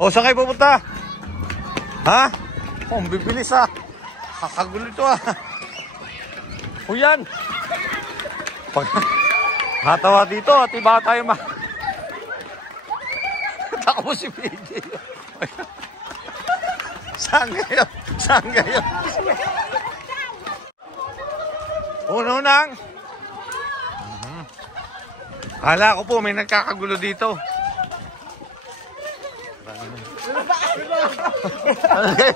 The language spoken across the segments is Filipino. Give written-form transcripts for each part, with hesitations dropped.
O, saan kayo pupunta? Ha? Oh, bibilis ah. Kakagulo ito ah. O yan. Pag hatawa dito at iba tayo takbo si PJ. Saan kayo? Saan kayo? Unang. Kala ko po may nagkakagulo dito.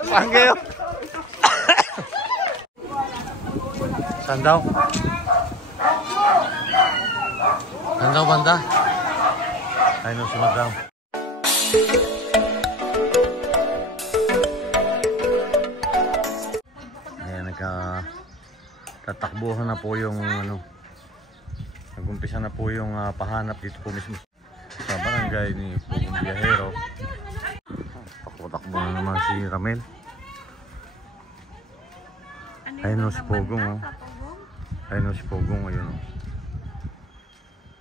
Saan kayo? Saan daw? Saan daw banda? Ayun o si Madam. Ayan, tatakbuhan na po yung nag-umpisa na po yung pahanap dito po mismo sa barangay ni Pugong Biyahero. Pakutakbo na naman si Ramel. Ayun o si Pugong oh. Ayun o si Pugong ayun o.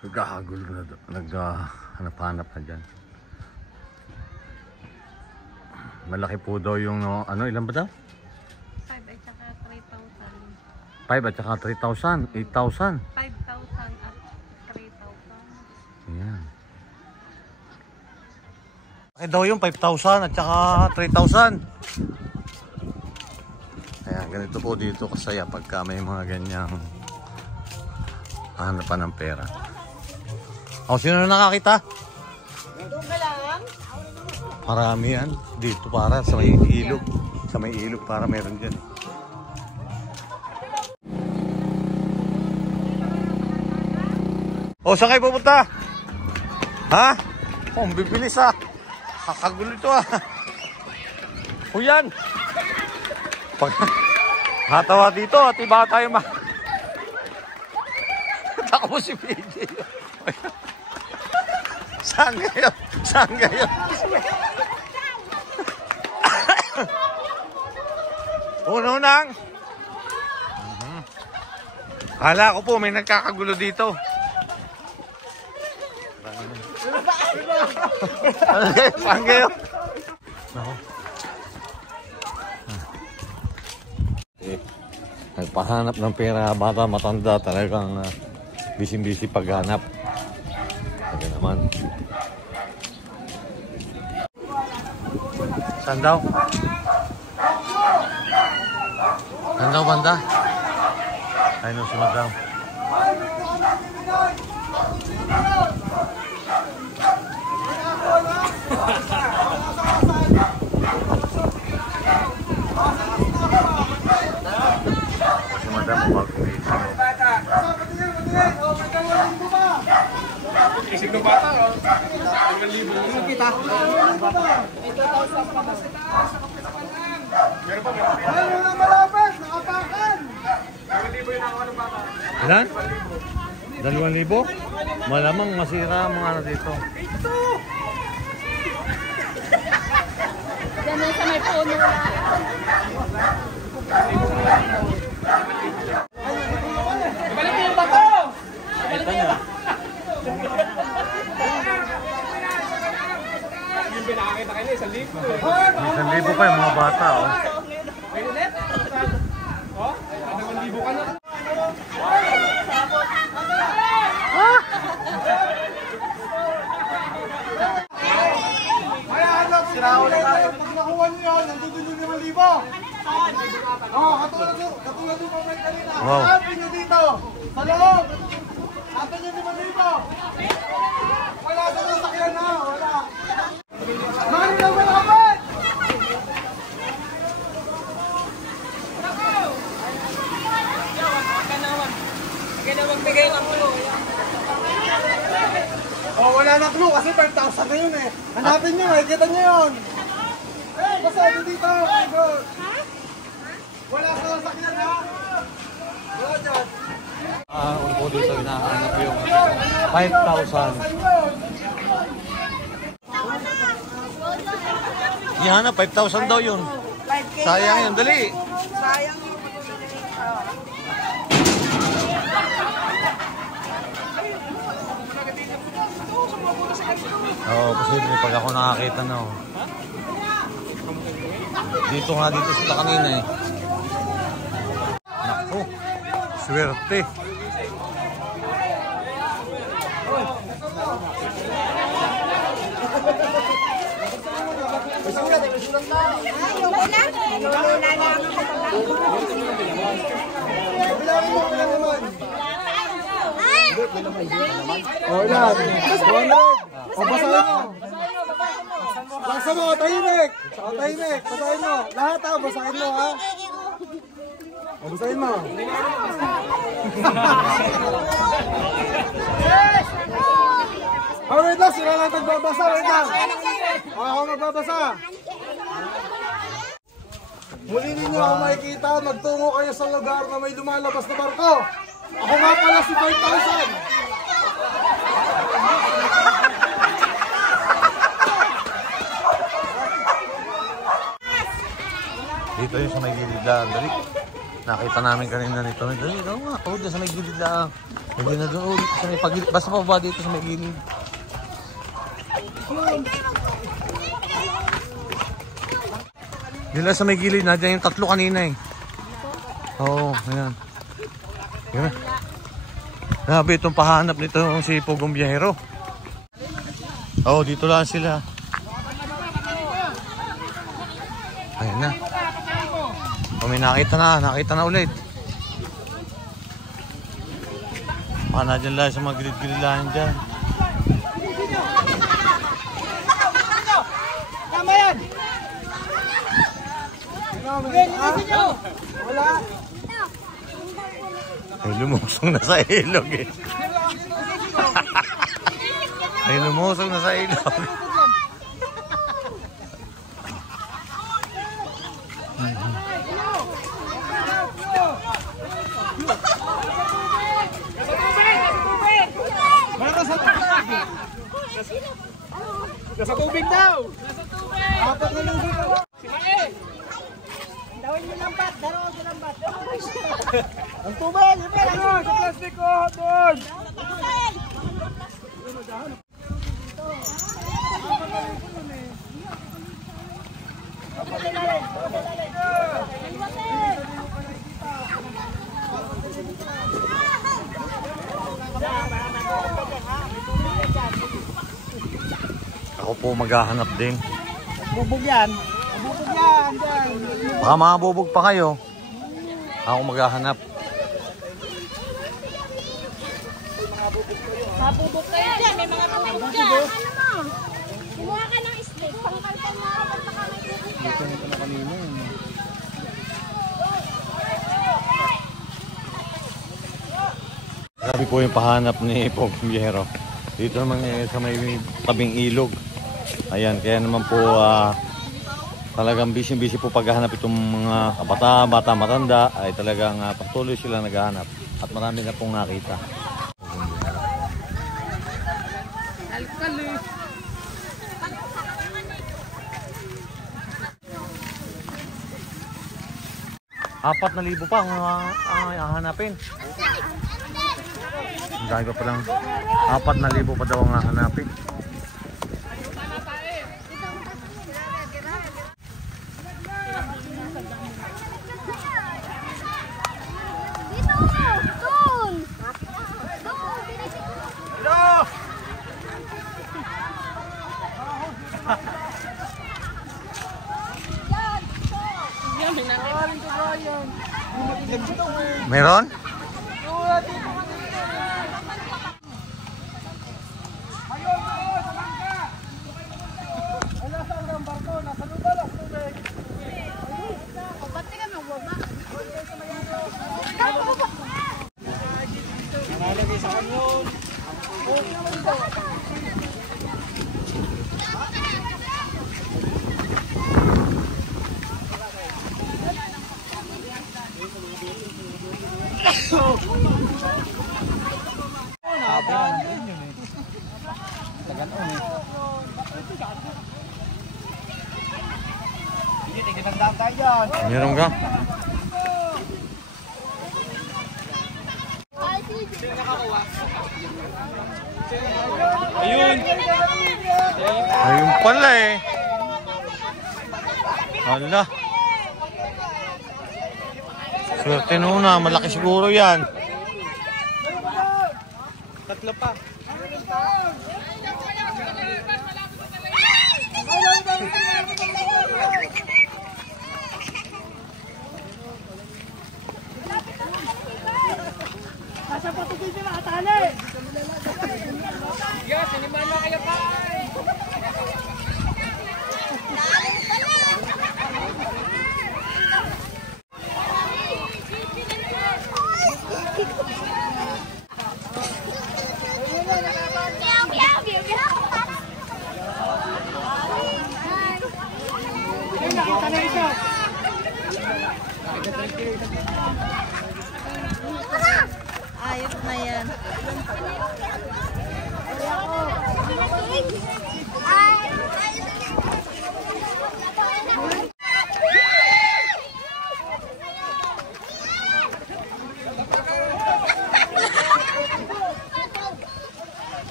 Naghahagulo na doon. Naghanap-hanap na dyan. Malaki po daw yung ilan ba daw? 5 at saka 3,000. 5 at saka 3,000? 8,000? 5,000 at 3,000. Ayan. Bakit daw yung 5,000 at saka 3,000? Ayan, ganito po dito kasaya pagka may mga ganyang hanapan ng pera. O, sino na nakakita? Doon ka lang? Marami yan. Dito para sa may ilog. Sa may ilog para meron dyan. O, saan kayo pupunta? Ha? Oh, bibilis ah. Kakagulo ito ah. O yan. Pag hatawa dito at iba tayo takbo si PJ. Saan kayo? Saan kayo? Unang. Kala ko po may nagkakagulo dito. Saan kayo? Nagpahanap ng pera, bata, matanda, talagang busy-busy paghanap. Ano naman. Saan daw? Saan daw banda? Ayun o si Madam. Si Madam bagong isip. Isip ng bata, o? 1,000 lang kita. Meron pa, meron pa. Ano na malapit? Nakapakan! 2,000 yung nakawa ng bata. Ilan? 2,000? Malamang masira ang mga dito. Diyan sa may puno lang. Balik mo yung bato! Ito niya. Yung pinakakita kayo, 1,000. 1,000 pa yung mga bata oh. May ulit? O? 2,000 ka na. Siraw na tayo. Pag nakuha niyo yun, nandun yung 5,000. Oo, katulad yung pamay kanina. Wow. Hanapin nyo dito. Sa loob. Hanapin nyo 5,000. Wala sa sasakyan na. Wala. Mano na malapit! Oh, wala na clue kasi 5,000 na yun eh. Hanapin nyo, kita nyo yun. Basta dito. Wala sa sasakyan na. Wala dyan. Upo dito hinahanap yung 5,000. Ihanap, 5,000 daw yun. Sayang yun, dali. Sayang yung Oo, posible pag ako nakakita na. Dito nga dito sila kanina eh. Naku, swerte. O, yan. 200. O, basahin mo. Basa mo, tahimik. O, tahimik. Basahin mo. Lahat ha, basahin mo ha. O, basahin mo. O, wait lang. Sila lang nagbabasa. Wait lang. O, ako magbabasa. Muli ninyo ako makikita. Magtungo kayo sa lugar na may lumalabas na barko. Ako nga pala si 5,000. Dito yung sa may gilid lang. Dali. Nakita namin kanina nito. Dali, ikaw nga. O, dyan sa may gilid lang. Hindi na doon. Sa may pagilid. Basta pa ba dito sa may gilid? Dila sa may gilid. Nandiyan yung tatlo kanina eh. Oo, ayan. Yan. Grabe itong pahanap nito si Pugong Biyahero. Oo, dito lang sila. Ayun na. May nakita na ulit. Na dyan lang sa mga gilid-gililahan dyan. Tama yan! Wala. Ay, lumusong na sa ilog eh. Ay, lumusong na sa ilog. Nasa tubig daw! Apat na lubig ako! Dawin mo lambat! Daro ko lambat! Ang tubig! Doon! Sa plastic ko! Doon! Ako po maghahanap din. Bubog yan! Bubog yan! Baka makabubog pa kayo. Ako maghahanap. Mabubog kayo dyan. May mga bubog dyan. Kumuha ka ng stick. Pangkalkan mo ako. Baka may bubog dyan. Ito na kanina. Grabe po yung pahanap ni Pugong Biyahero. Dito naman sa may tabing ilog. Ayan, kaya naman po talagang busy po paghahanap itong mga bata, matanda ay talagang patuloy sila naghahanap at marami na pong nakita. Apat na libo pa ang hahanapin. Dahil pa lang 4,000 pa daw ang hahanapin. Meron? Meron ka? Ayun pala eh. Hala. Swerte nuna, malaki siguro yan. Tatlo pa. Nasa patugin sila, atali! Yes, siniman na kayo pa! Ayos na yan.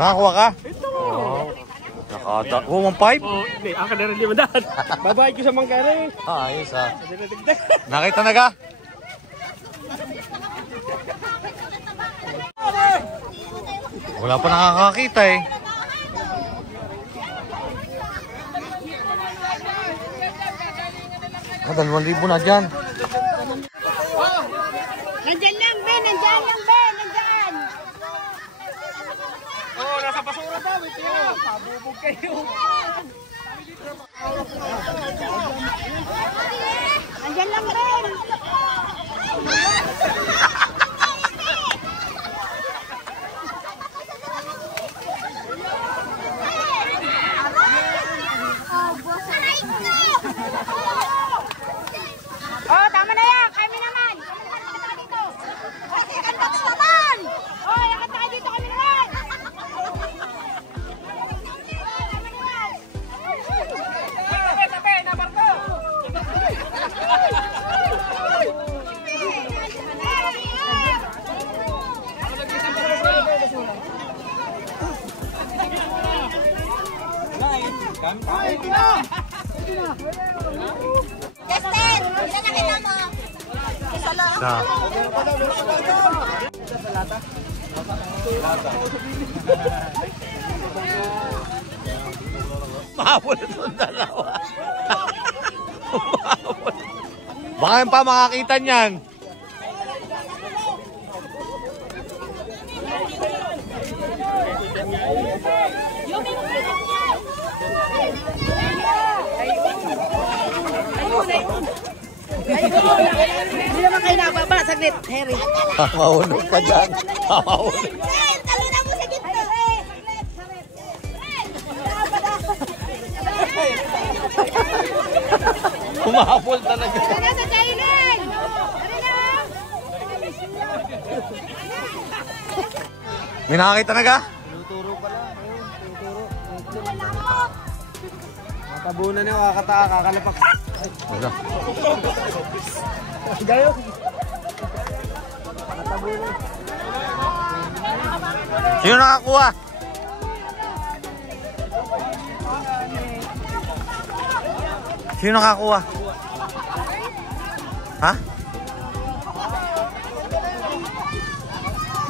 Nakakuha ka? Wow. Nakata. Oh, 1.5? Oh, hindi. Ang kadara 500. Babayad ko sa mangkari. Ayos ah. Nakita na ka? Wala pa nakakakita eh. Ah, 2,000 na dyan. Nandyan lang, Ben! Nandyan lang, Ben! Nandyan! Oh, nasa basura daw. Ito yun. Pabubog kayo. Nandyan lang, Ben! Oh, tama na yan! Kami naman! Ay, second box naman! Oh, yakat tayo dito kami naman! Tabi, nabarko. Justin! Ilan nakita mo? Isa lang. Sa. Mahabol itong dalawa. Mahabol. Baka yung pa makakita niyan. Hindi naman kayo nababa. Saglit, Harry. Mahulog ka dyan. Mahulog. Talo na mo sa gitna. Humahapol talaga. Tara na sa Jailen! Tara na! May nakakita na ka? Tinuturo pa lang. Ayun, tinuturo. Natabunan niya, kakataka, kakalapak. Wala. Gayo. Sino nakakuha? Sino nakakuha? Ha?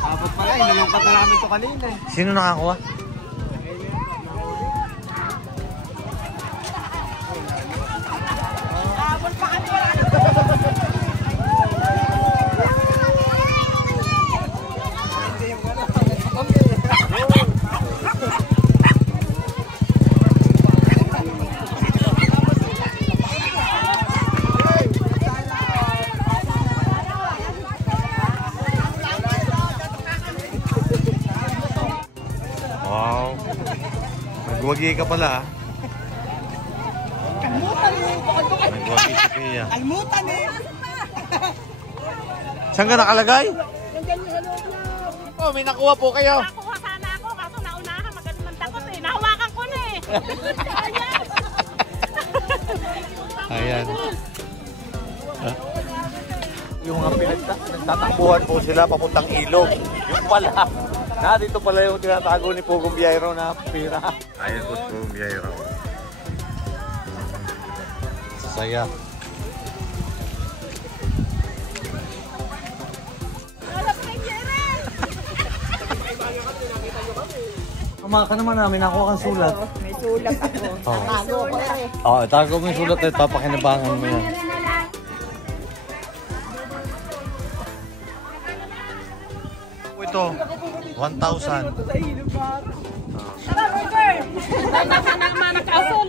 Dapat pala, inalungkat na namin ito kanina. Sino nakakuha? Wow. Nagwagi ka pala ah. Nagwagi si Pia. Almutan eh. Saan ka nakalagay? Oh, may nakuha po kayo. Nakuha sana ako, kaso naunahan. Magaling man takot eh. Nahawakan ko na eh. Ayan. Huh? Yung mga nagtatakbuhan po sila papuntang ilog. Yung pala. Dito pala yung tinatago ni Pugong Biyahero na pira. Ayun po Pugong Biyahero. Sasaya. Kumaka naman namin, nakuha kang sulat. May sulat ako. Tago ko eh. Oo, tago mo yung sulat at papakinabangan mo yan. Ito, 1,000. Tara, Roger! Tara, nakasal.